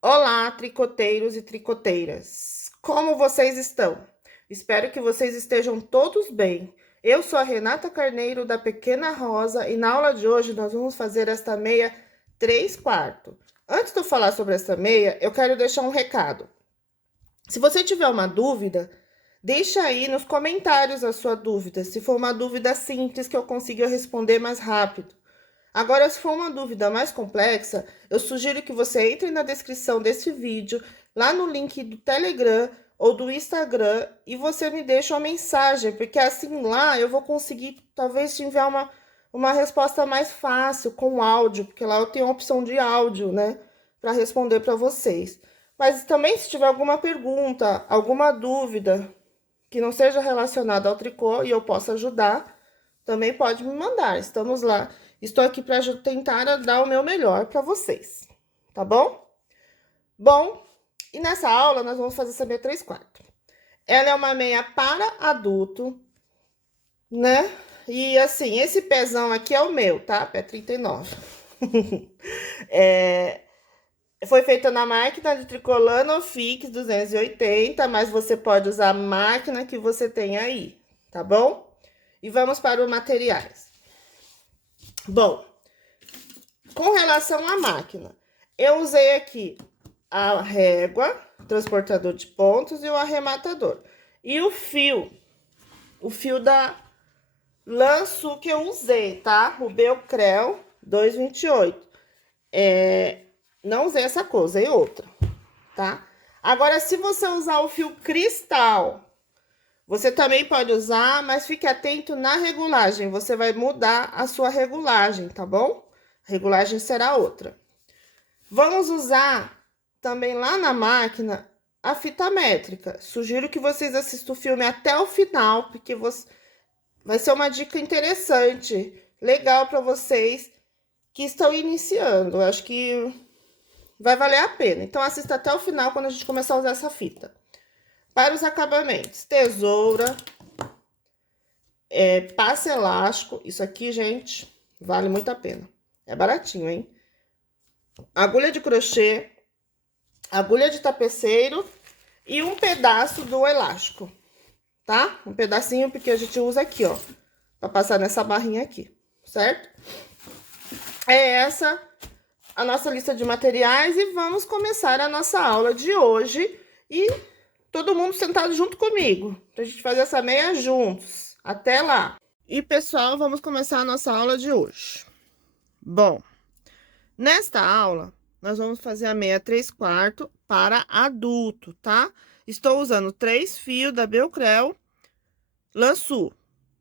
Olá, tricoteiros e tricoteiras! Como vocês estão? Espero que vocês estejam todos bem. Eu sou a Renata Carneiro da Pequena Rosa e na aula de hoje nós vamos fazer esta meia 3/4. Antes de eu falar sobre esta meia, eu quero deixar um recado. Se você tiver uma dúvida, deixa aí nos comentários a sua dúvida, se for uma dúvida simples que eu consiga responder mais rápido. Agora, se for uma dúvida mais complexa, eu sugiro que você entre na descrição desse vídeo, lá no link do Telegram ou do Instagram, e você me deixa uma mensagem, porque assim lá eu vou conseguir talvez te enviar uma resposta mais fácil, com áudio, porque lá eu tenho a opção de áudio, né, para responder para vocês. Mas também, se tiver alguma pergunta, alguma dúvida que não seja relacionada ao tricô e eu possa ajudar, também pode me mandar. Estamos lá. Estou aqui para tentar dar o meu melhor para vocês, tá bom? Bom, e nessa aula nós vamos fazer essa meia 3/4. Ela é uma meia para adulto, né? E assim, esse pezão aqui é o meu, tá? Pé 39. Foi feita na máquina de tricolano Fix 280, mas você pode usar a máquina que você tem aí, tá bom? E vamos para os materiais. Bom, com relação à máquina, eu usei aqui a régua, transportador de pontos e o arrematador. E o fio da Lanço que eu usei, tá? O Belcrel 228. Não usei essa cor, usei outra, tá? Agora, se você usar o fio cristal, você também pode usar, mas fique atento na regulagem. Você vai mudar a sua regulagem, tá bom? A regulagem será outra. Vamos usar também lá na máquina a fita métrica. Sugiro que vocês assistam o filme até o final, porque vai ser uma dica interessante, legal para vocês que estão iniciando. Eu acho que vai valer a pena. Então, assista até o final quando a gente começar a usar essa fita. Para os acabamentos, tesoura, passe elástico. Isso aqui, gente, vale muito a pena. É baratinho, hein? Agulha de crochê, agulha de tapeceiro e um pedaço do elástico, tá? Um pedacinho porque a gente usa aqui, ó, pra passar nessa barrinha aqui, certo? É essa a nossa lista de materiais e vamos começar a nossa aula de hoje e todo mundo sentado junto comigo, pra gente fazer essa meia juntos. Até lá! E, pessoal, vamos começar a nossa aula de hoje. Bom, nesta aula, nós vamos fazer a meia 3/4 para adulto, tá? Estou usando 3 fios da Belcrel Lançu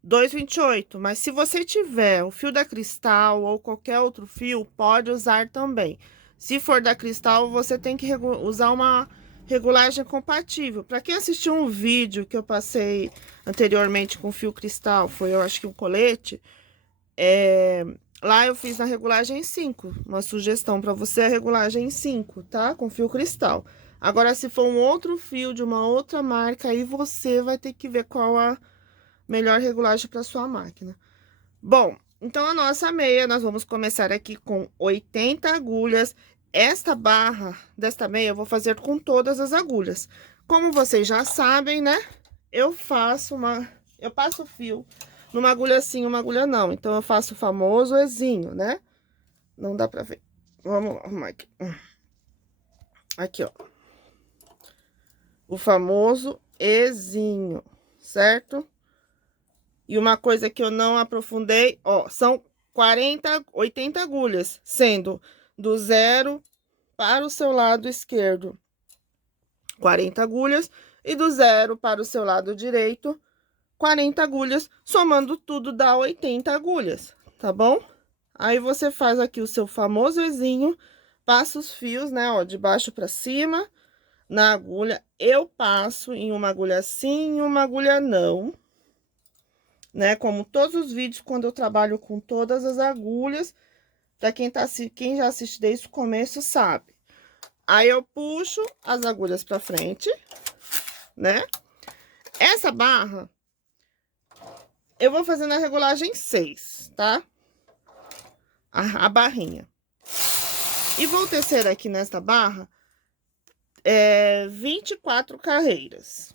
228, mas se você tiver o fio da Cristal ou qualquer outro fio, pode usar também. Se for da Cristal, você tem que usar uma regulagem compatível. Para quem assistiu um vídeo que eu passei anteriormente com fio cristal, foi eu acho que um colete, lá eu fiz na regulagem 5, uma sugestão para você a regulagem 5, tá? Com fio cristal. Agora, se for um outro fio de uma outra marca, aí você vai ter que ver qual a melhor regulagem para sua máquina. Bom, então a nossa meia, nós vamos começar aqui com 80 agulhas. Esta barra desta meia eu vou fazer com todas as agulhas. Como vocês já sabem, né? Eu passo o fio numa agulha sim, uma agulha não. Então, eu faço o famoso ezinho, né? Não dá pra ver. Vamos arrumar aqui. Aqui, ó. O famoso ezinho, certo? E uma coisa que eu não aprofundei, ó, são 80 agulhas, sendo do 0 para o seu lado esquerdo 40 agulhas e do 0 para o seu lado direito 40 agulhas, somando tudo dá 80 agulhas, tá bom? Aí você faz aqui o seu famoso ezinho, passa os fios, né, ó, de baixo para cima na agulha. Eu passo em uma agulha sim e uma agulha não, né? Como todos os vídeos, quando eu trabalho com todas as agulhas, para quem já assiste desde o começo sabe. Aí eu puxo as agulhas para frente, né? Essa barra eu vou fazer na regulagem 6, tá? A barrinha. E vou tecer aqui nesta barra 24 carreiras.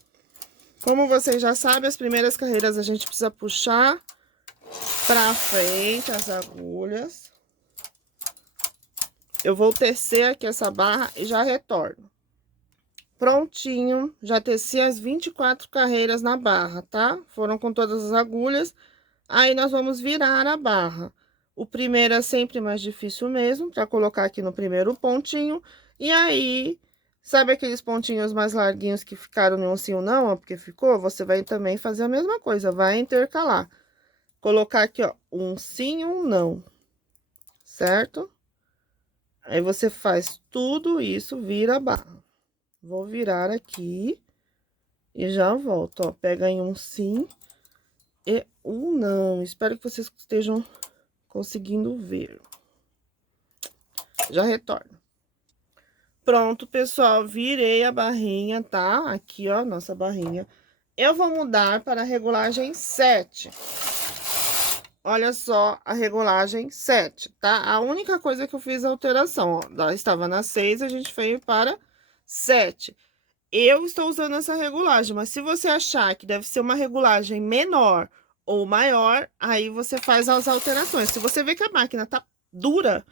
Como vocês já sabem, as primeiras carreiras a gente precisa puxar pra frente as agulhas. Eu vou tecer aqui essa barra e já retorno. Prontinho, já teci as 24 carreiras na barra, tá? Foram com todas as agulhas. Aí, nós vamos virar a barra. O primeiro é sempre mais difícil mesmo, pra colocar aqui no primeiro pontinho. E aí, sabe aqueles pontinhos mais larguinhos que ficaram em um sim ou não, ó, porque ficou? Você vai também fazer a mesma coisa, vai intercalar. Colocar aqui, ó, um sim e um não, certo? Aí, você faz tudo isso, vira a barra. Vou virar aqui e já volto, ó. Pega em um sim e um não. Espero que vocês estejam conseguindo ver. Já retorno. Pronto, pessoal, virei a barrinha, tá? Aqui, ó, nossa barrinha. Eu vou mudar para a regulagem 7. Olha só a regulagem 7, tá? A única coisa que eu fiz alteração, ó, estava na 6, a gente veio para 7. Eu estou usando essa regulagem, mas se você achar que deve ser uma regulagem menor ou maior, aí você faz as alterações. Se você vê que a máquina tá dura,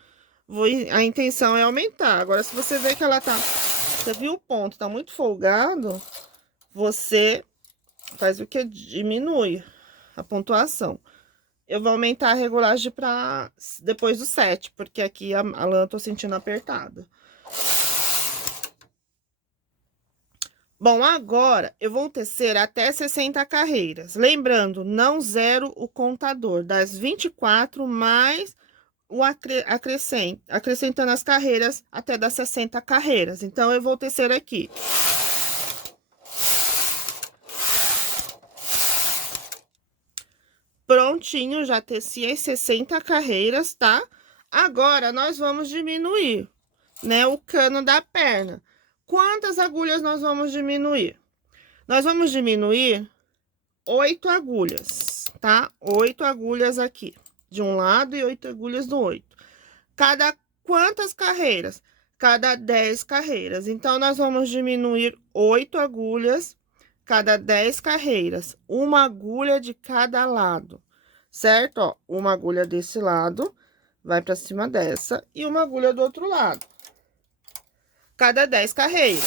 a intenção é aumentar. Agora, se você vê que ela tá... Você viu o ponto, tá muito folgado, você faz o que? Diminui a pontuação. Eu vou aumentar a regulagem para depois do 7, porque aqui a lã eu tô sentindo apertada. Bom, agora eu vou tecer até 60 carreiras. Lembrando, não zero o contador das 24 mais o acrescentando as carreiras até das 60 carreiras. Então, eu vou tecer aqui. Prontinho, já teci as 60 carreiras, tá? Agora, nós vamos diminuir, né, o cano da perna. Quantas agulhas nós vamos diminuir? Nós vamos diminuir 8 agulhas, tá? 8 agulhas aqui, de um lado e 8 agulhas do outro. Cada quantas carreiras? Cada 10 carreiras. Então, nós vamos diminuir 8 agulhas cada 10 carreiras. Uma agulha de cada lado, certo? Ó, uma agulha desse lado vai pra cima dessa e uma agulha do outro lado. Cada 10 carreiras.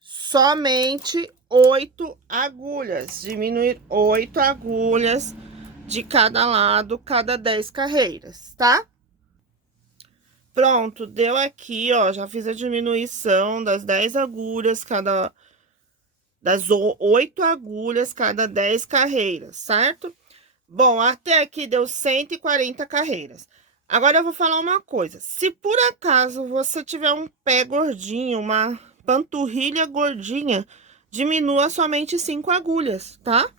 Somente 8 agulhas. Diminuir 8 agulhas de cada lado, cada 10 carreiras, tá? Pronto, deu aqui, ó, já fiz a diminuição das 10 agulhas, das 8 agulhas, cada 10 carreiras, certo? Bom, até aqui deu 140 carreiras. Agora, eu vou falar uma coisa. Se por acaso você tiver um pé gordinho, uma panturrilha gordinha, diminua somente 5 agulhas, tá?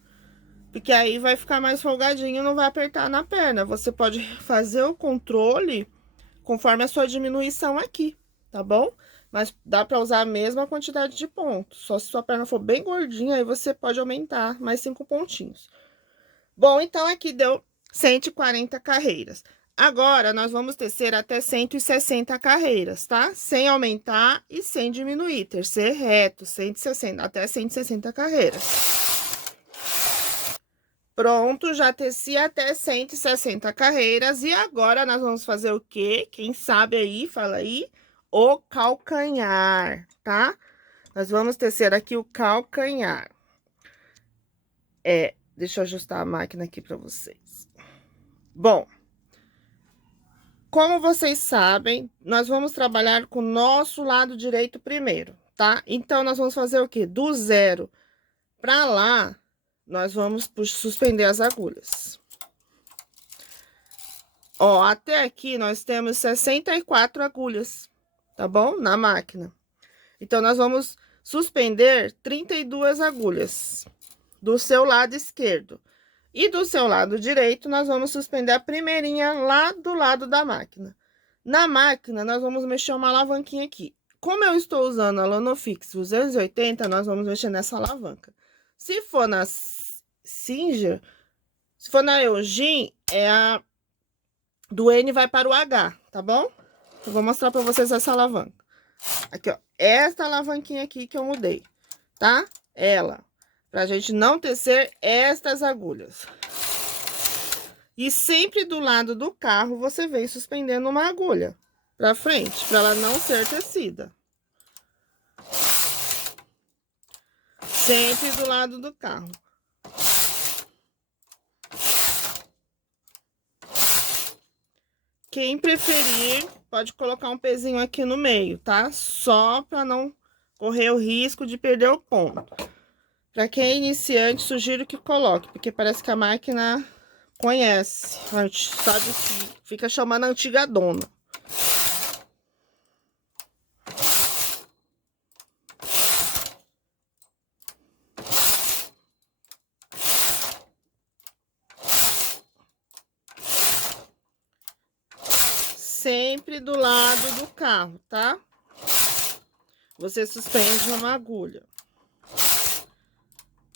Porque aí vai ficar mais folgadinho, não vai apertar na perna. Você pode fazer o controle conforme a sua diminuição aqui, tá bom? Mas dá pra usar a mesma quantidade de pontos. Só se sua perna for bem gordinha, aí você pode aumentar mais 5 pontinhos. Bom, então aqui deu 140 carreiras. Agora, nós vamos tecer até 160 carreiras, tá? Sem aumentar e sem diminuir. Tecer reto, 160, até 160 carreiras. Pronto, já teci até 160 carreiras. E agora, nós vamos fazer o quê? Quem sabe aí, fala aí. O calcanhar, tá? Nós vamos tecer aqui o calcanhar. Deixa eu ajustar a máquina aqui pra vocês. Bom, como vocês sabem, nós vamos trabalhar com o nosso lado direito primeiro, tá? Então, nós vamos fazer o quê? Do 0 pra lá, nós vamos suspender as agulhas. Ó, até aqui nós temos 64 agulhas, tá bom? Na máquina. Então, nós vamos suspender 32 agulhas do seu lado esquerdo. E do seu lado direito, nós vamos suspender a primeirinha lá do lado da máquina. Na máquina, nós vamos mexer uma alavanquinha aqui. Como eu estou usando a Lanofix 280, nós vamos mexer nessa alavanca. Se for na Singer, Se for na Eugene, do N vai para o H, tá bom? Eu vou mostrar pra vocês essa alavanca. Aqui, ó. Esta alavanquinha aqui que eu mudei, tá? Ela. Pra gente não tecer estas agulhas. E sempre do lado do carro, você vem suspendendo uma agulha pra frente, pra ela não ser tecida. Sempre do lado do carro. Quem preferir, pode colocar um pezinho aqui no meio, tá? Só pra não correr o risco de perder o ponto. Pra quem é iniciante, sugiro que coloque, porque parece que a máquina conhece. A gente sabe que fica chamando a antiga dona. Sempre do lado do carro, tá? Você suspende uma agulha.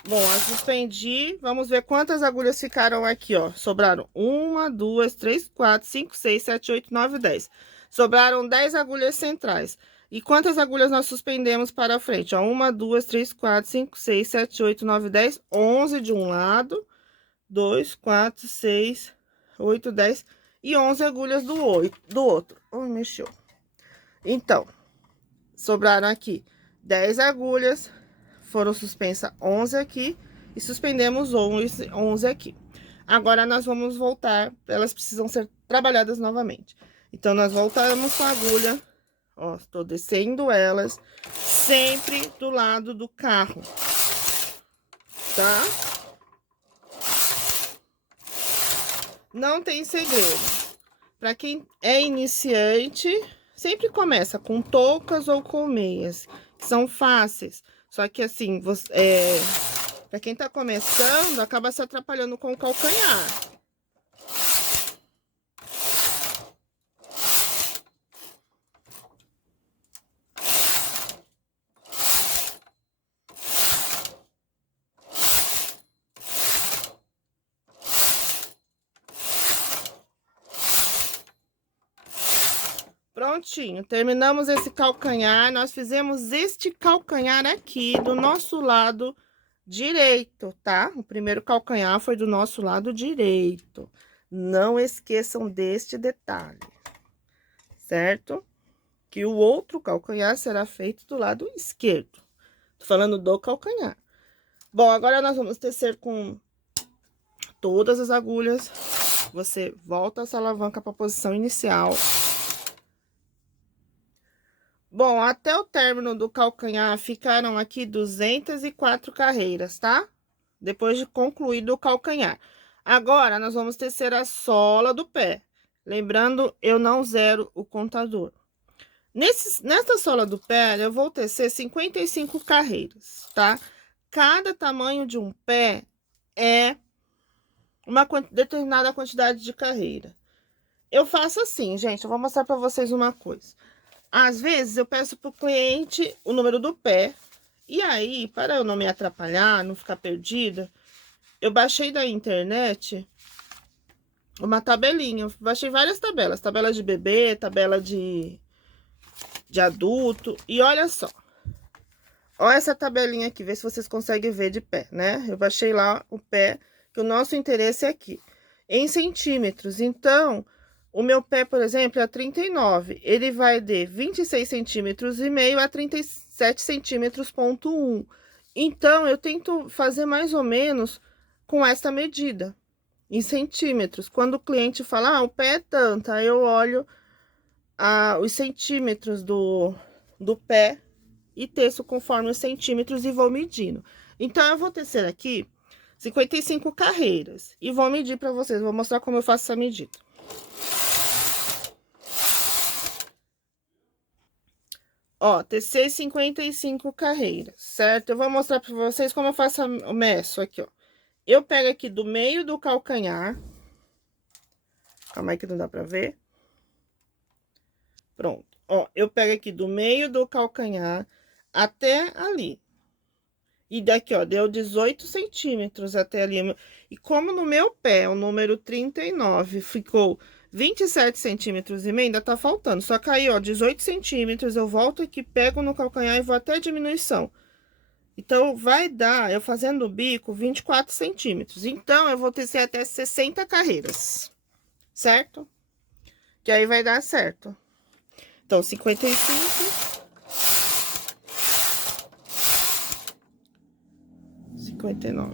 Bom, eu suspendi. Vamos ver quantas agulhas ficaram aqui, ó. Sobraram 1, 2, 3, 4, 5, 6, 7, 8, 9, 10. Sobraram 10 agulhas centrais. E quantas agulhas nós suspendemos para frente? Ó, 1, 2, 3, 4, 5, 6, 7, 8, 9, 10. 11 de um lado. 2, 4, 6, 8, 10 e 11 agulhas do outro. Oh, mexeu. Então, sobraram aqui 10 agulhas, foram suspensas 11 aqui e suspendemos 11 aqui. Agora, nós vamos voltar, elas precisam ser trabalhadas novamente. Então, nós voltamos com a agulha, ó, tô descendo elas, sempre do lado do carro, tá? Não tem segredo. Para quem é iniciante, sempre começa com toucas ou com meias, que são fáceis. Só que assim, para quem tá começando, acaba se atrapalhando com o calcanhar. Prontinho, terminamos esse calcanhar. Nós fizemos este calcanhar aqui do nosso lado direito, tá? O primeiro calcanhar foi do nosso lado direito. Não esqueçam deste detalhe, certo? Que o outro calcanhar será feito do lado esquerdo. Tô falando do calcanhar. Bom, agora nós vamos tecer com todas as agulhas. Você volta essa alavanca para a posição inicial. Bom, até o término do calcanhar ficaram aqui 204 carreiras, tá? Depois de concluído o calcanhar. Agora, nós vamos tecer a sola do pé. Lembrando, eu não zero o contador. Nessa sola do pé, eu vou tecer 55 carreiras, tá? Cada tamanho de um pé é uma determinada quantidade de carreira. Eu faço assim, gente, eu vou mostrar para vocês uma coisa. Às vezes, eu peço pro cliente o número do pé, e aí, para eu não me atrapalhar, não ficar perdida, eu baixei da internet uma tabelinha. Eu baixei várias tabelas, tabela de bebê, tabela de adulto, e olha só. Olha essa tabelinha aqui, vê se vocês conseguem ver de pé, né? Eu baixei lá o pé, que o nosso interesse é aqui, em centímetros. Então, o meu pé, por exemplo, é 39. Ele vai de 26 centímetros e meio a 37 centímetros, ponto 1. Então, eu tento fazer mais ou menos com essa medida, em centímetros. Quando o cliente fala, ah, o pé é tanto, aí eu olho os centímetros do pé e teço conforme os centímetros e vou medindo. Então, eu vou tecer aqui 55 carreiras e vou medir para vocês. Vou mostrar como eu faço essa medida. Ó, tecer 55 carreiras, certo? Eu vou mostrar para vocês como eu faço o meço aqui, ó. Eu pego aqui do meio do calcanhar. Calma aí que não dá para ver. Pronto. Ó, eu pego aqui do meio do calcanhar até ali. E daqui, ó, deu 18 centímetros até ali. E como no meu pé, o número 39 ficou 27 centímetros e meio, ainda tá faltando. Só que aí, ó, 18 centímetros, eu volto aqui, pego no calcanhar e vou até diminuição. Então, vai dar, eu fazendo o bico, 24 centímetros. Então, eu vou tecer até 60 carreiras, certo? Que aí vai dar certo. Então, 55, 59.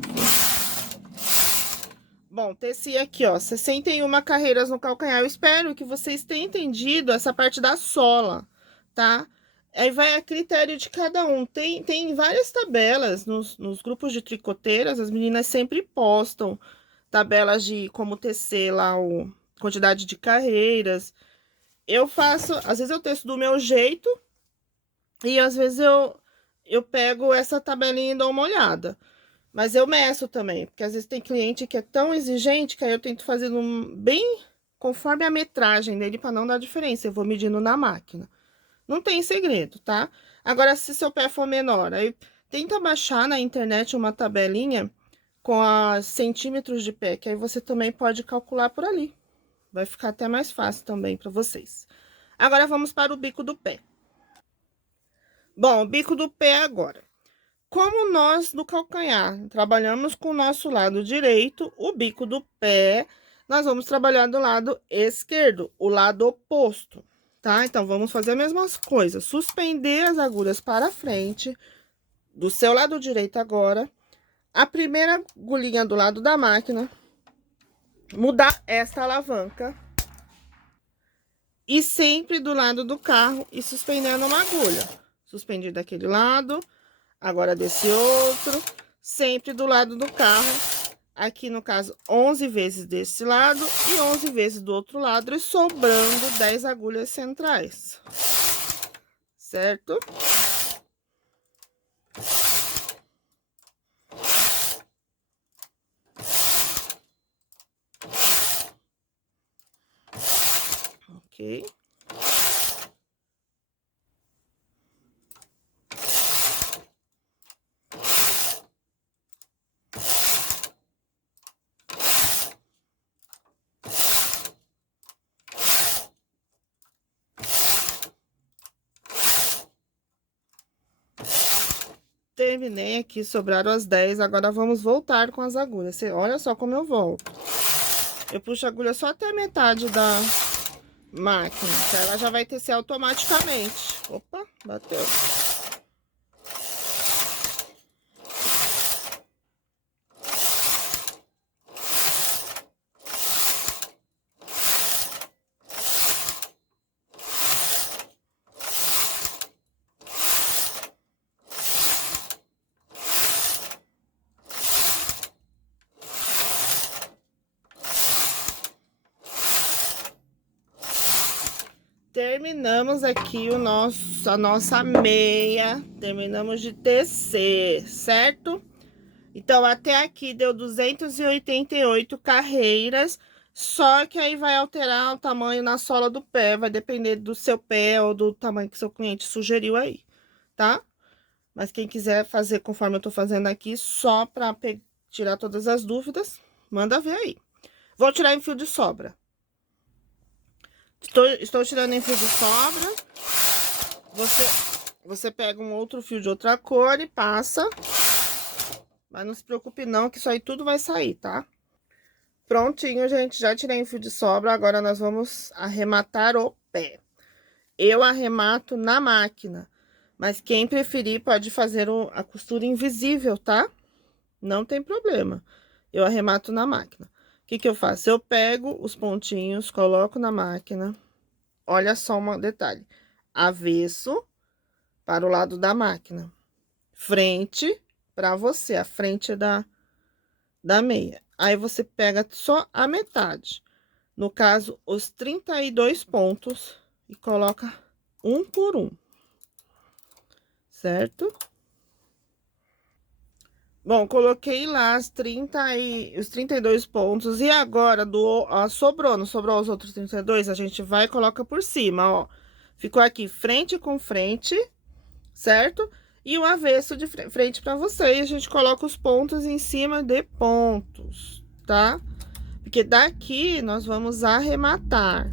Bom, teci aqui, ó, 61 carreiras no calcanhar. Eu espero que vocês tenham entendido essa parte da sola, tá? Aí vai a critério de cada um. Tem várias tabelas nos grupos de tricoteiras, as meninas sempre postam tabelas de como tecer lá o quantidade de carreiras. Eu faço, às vezes eu teço do meu jeito e às vezes eu pego essa tabelinha e dou uma olhada. Mas eu meço também, porque às vezes tem cliente que é tão exigente que aí eu tento fazer bem conforme a metragem dele para não dar diferença. Eu vou medindo na máquina. Não tem segredo, tá? Agora, se seu pé for menor, aí tenta baixar na internet uma tabelinha com os centímetros de pé, que aí você também pode calcular por ali. Vai ficar até mais fácil também para vocês. Agora, vamos para o bico do pé. Bom, o bico do pé agora. Como nós do calcanhar trabalhamos com o nosso lado direito, o bico do pé, nós vamos trabalhar do lado esquerdo, o lado oposto, tá? Então, vamos fazer a mesma coisa, suspender as agulhas para frente, do seu lado direito agora, a primeira agulhinha do lado da máquina, mudar esta alavanca, e sempre do lado do carro e suspendendo uma agulha. Suspendi daquele lado, agora desse outro, sempre do lado do carro. Aqui, no caso, 11 vezes desse lado e 11 vezes do outro lado, e sobrando 10 agulhas centrais. Certo? Ok. Terminei aqui, sobraram as 10, agora vamos voltar com as agulhas. Você olha só como eu volto. Eu puxo a agulha só até a metade da máquina, que ela já vai tecer automaticamente. Opa, bateu. Terminamos aqui a nossa meia, terminamos de tecer, certo? Então, até aqui deu 288 carreiras, só que aí vai alterar o tamanho na sola do pé, vai depender do seu pé ou do tamanho que seu cliente sugeriu aí, tá? Mas quem quiser fazer conforme eu tô fazendo aqui, só pra tirar todas as dúvidas, manda ver aí. Vou tirar em fio de sobra. Estou tirando em fio de sobra. Você pega um outro fio de outra cor e passa. Mas não se preocupe não, que isso aí tudo vai sair, tá? Prontinho, gente, já tirei em fio de sobra. Agora nós vamos arrematar o pé. Eu arremato na máquina, mas quem preferir pode fazer a costura invisível, tá? Não tem problema. Eu arremato na máquina. O que que eu faço? Eu pego os pontinhos, coloco na máquina. Olha só um detalhe. Avesso para o lado da máquina. Frente para você, a frente da meia. Aí, você pega só a metade. No caso, os 32 pontos e coloca um por um. Certo? Bom, coloquei lá os 32 pontos. E agora, sobrou, não sobrou os outros 32? A gente vai e coloca por cima, ó. Ficou aqui frente com frente, certo? e o avesso de frente para você. E a gente coloca os pontos em cima de pontos, tá? Porque daqui nós vamos arrematar,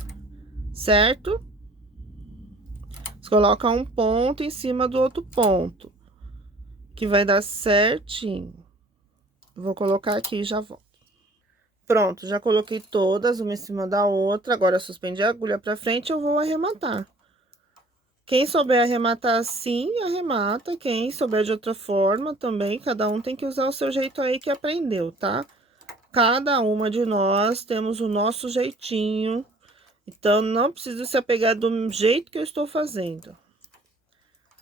certo? Você coloca um ponto em cima do outro ponto, que vai dar certinho. Vou colocar aqui e já volto. Pronto, já coloquei todas, uma em cima da outra. Agora, suspendi a agulha pra frente, eu vou arrematar. Quem souber arrematar assim, arremata. Quem souber de outra forma também, cada um tem que usar o seu jeito aí que aprendeu, tá? Cada uma de nós temos o nosso jeitinho. Então, não precisa se apegar do jeito que eu estou fazendo.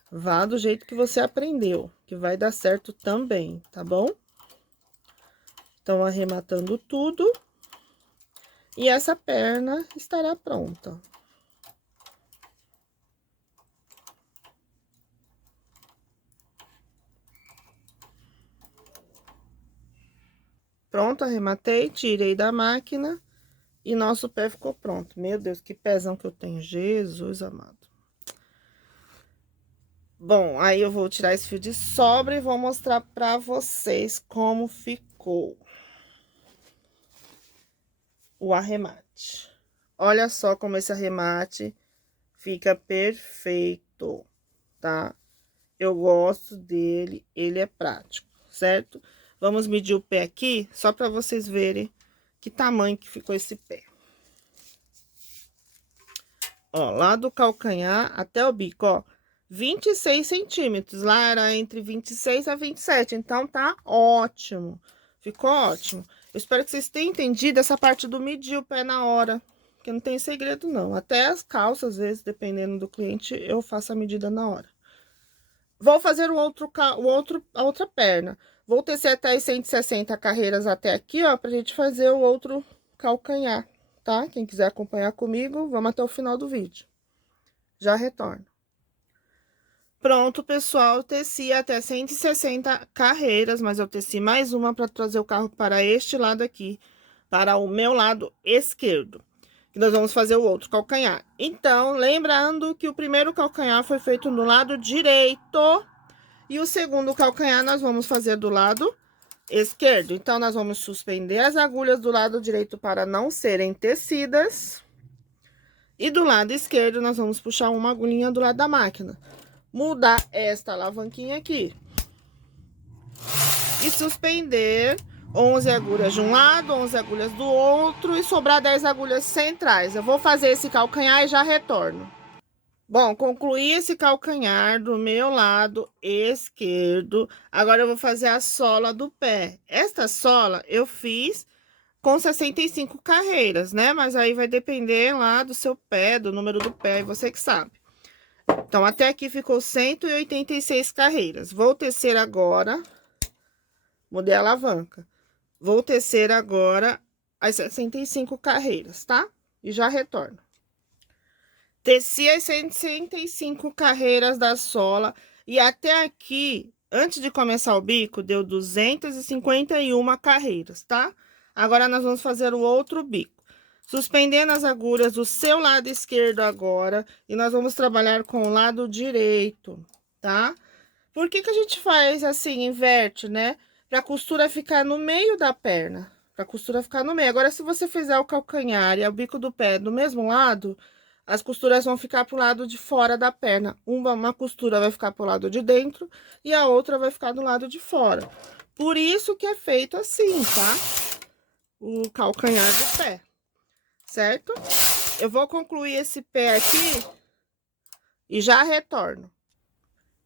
Vá do jeito que você aprendeu, que vai dar certo também, tá bom? Então, arrematando tudo. E essa perna estará pronta. Pronto, arrematei, tirei da máquina e nosso pé ficou pronto. Meu Deus, que pezão que eu tenho, Jesus amado. Bom, aí eu vou tirar esse fio de sobra e vou mostrar pra vocês como ficou o arremate. Olha só como esse arremate fica perfeito, tá? Eu gosto dele, ele é prático, certo? Vamos medir o pé aqui, só para vocês verem que tamanho que ficou esse pé. Ó, lá do calcanhar até o bico, ó, 26 centímetros. Lá era entre 26 a 27, então tá ótimo. Ficou ótimo. Eu espero que vocês tenham entendido essa parte do medir o pé na hora, que não tem segredo não. Até as calças, às vezes, dependendo do cliente, eu faço a medida na hora. Vou fazer a outra perna. Vou tecer até as 160 carreiras até aqui, ó, pra gente fazer o outro calcanhar, tá? Quem quiser acompanhar comigo, vamos até o final do vídeo. Já retorno. Pronto, pessoal, teci até 160 carreiras, mas eu teci mais uma para trazer o carro para este lado aqui, para o meu lado esquerdo. E nós vamos fazer o outro calcanhar. Então, lembrando que o primeiro calcanhar foi feito no lado direito e o segundo calcanhar nós vamos fazer do lado esquerdo. Então, nós vamos suspender as agulhas do lado direito para não serem tecidas. E do lado esquerdo, nós vamos puxar uma agulhinha do lado da máquina. Mudar esta alavanquinha aqui. E suspender 11 agulhas de um lado, 11 agulhas do outro e sobrar 10 agulhas centrais. Eu vou fazer esse calcanhar e já retorno. Bom, concluí esse calcanhar do meu lado esquerdo. Agora eu vou fazer a sola do pé. Esta sola eu fiz com 65 carreiras, né? Mas aí vai depender lá do seu pé, do número do pé, você que sabe. Então, até aqui ficou 186 carreiras. Vou tecer agora, mudei a alavanca. Vou tecer agora as 65 carreiras, tá? E já retorno. Teci as 165 carreiras da sola e até aqui, antes de começar o bico, deu 251 carreiras, tá? Agora, nós vamos fazer o outro bico. Suspendendo as agulhas do seu lado esquerdo agora, e nós vamos trabalhar com o lado direito, tá? Por que que a gente faz assim, inverte, né? Pra costura ficar no meio da perna, pra costura ficar no meio. Agora, se você fizer o calcanhar e o bico do pé do mesmo lado, as costuras vão ficar pro lado de fora da perna. Uma costura vai ficar pro lado de dentro e a outra vai ficar do lado de fora. Por isso que é feito assim, tá? O calcanhar do pé. Certo? Eu vou concluir esse pé aqui e já retorno.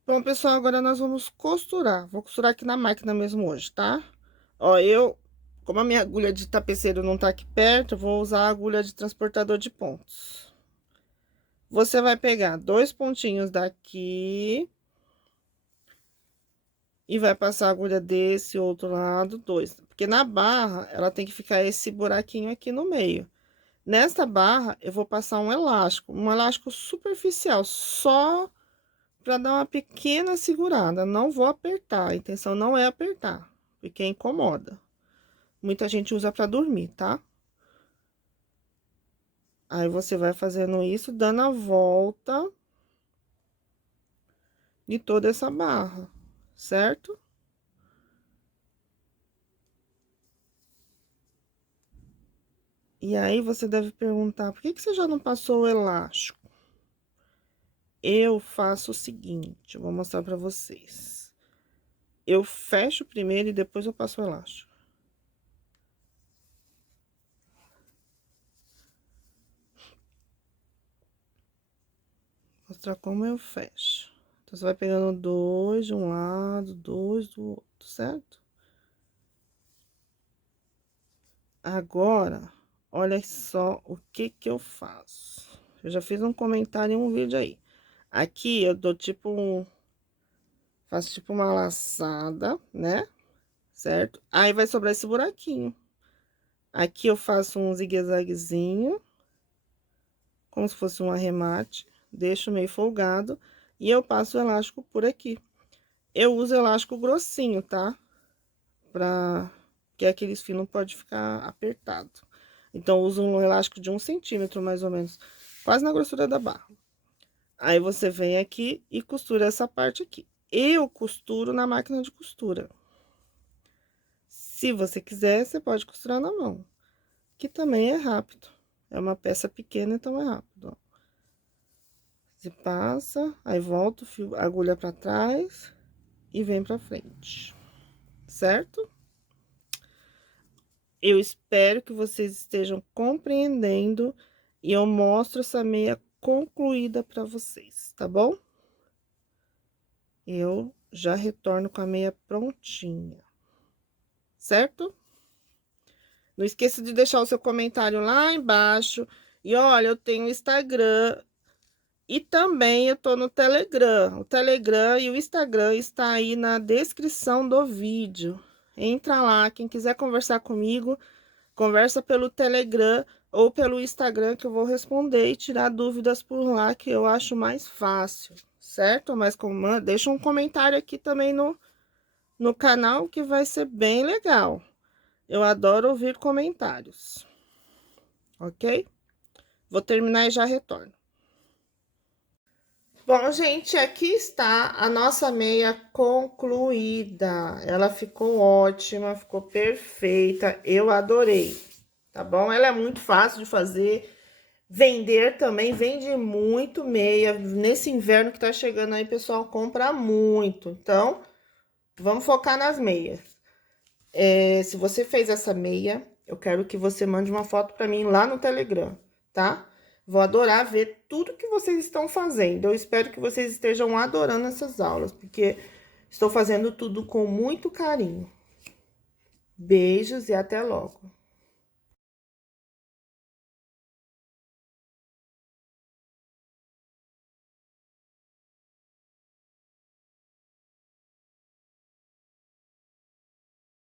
Bom, pessoal, agora nós vamos costurar. Vou costurar aqui na máquina mesmo hoje, tá? Ó, como a minha agulha de tapeceiro não tá aqui perto, eu vou usar a agulha de transportador de pontos. Você vai pegar 2 pontinhos daqui e vai passar a agulha desse outro lado, 2. Porque na barra, ela tem que ficar esse buraquinho aqui no meio. Nesta barra, eu vou passar um elástico superficial, só para dar uma pequena segurada. Não vou apertar, a intenção não é apertar, porque incomoda. Muita gente usa para dormir, tá? Aí, você vai fazendo isso, dando a volta. de toda essa barra, certo? E aí, você deve perguntar, por que que você já não passou o elástico? Eu faço o seguinte, eu vou mostrar pra vocês. Eu fecho primeiro e depois eu passo o elástico. Vou mostrar como eu fecho. Então, você vai pegando 2 de um lado, 2 do outro, certo? Agora, olha só o que que eu faço. Eu já fiz um comentário em um vídeo aí. Aqui eu dou tipo faço tipo uma laçada, né? Certo? Aí vai sobrar esse buraquinho. Aqui eu faço um zigue-zaguezinho, como se fosse um arremate, deixo meio folgado e eu passo o elástico por aqui. Eu uso elástico grossinho, tá? Que aqueles fios não pode ficar apertado. Então, eu uso um elástico de 1 centímetro, mais ou menos, quase na grossura da barra. Aí, você vem aqui e costura essa parte aqui. Eu costuro na máquina de costura. Se você quiser, você pode costurar na mão, que também é rápido. É uma peça pequena, então é rápido, ó. Você passa, aí volta o fio, a agulha pra trás e vem pra frente, certo? Eu espero que vocês estejam compreendendo e eu mostro essa meia concluída pra vocês, tá bom? Eu já retorno com a meia prontinha, certo? Não esqueça de deixar o seu comentário lá embaixo. E olha, eu tenho Instagram e também eu tô no Telegram. O Telegram e o Instagram está aí na descrição do vídeo. Entra lá, quem quiser conversar comigo, conversa pelo Telegram ou pelo Instagram que eu vou responder e tirar dúvidas por lá, que eu acho mais fácil, certo? Mas deixa um comentário aqui também no canal que vai ser bem legal. Eu adoro ouvir comentários, ok? Vou terminar e já retorno. Bom, gente, aqui está a nossa meia concluída. Ela ficou ótima, ficou perfeita, eu adorei, tá bom? Ela é muito fácil de fazer, vender também, vende muito meia. Nesse inverno que tá chegando aí, pessoal compra muito. Então, vamos focar nas meias. Se você fez essa meia, eu quero que você mande uma foto para mim lá no Telegram, tá? Vou adorar ver tudo que vocês estão fazendo. Eu espero que vocês estejam adorando essas aulas, porque estou fazendo tudo com muito carinho. Beijos e até logo.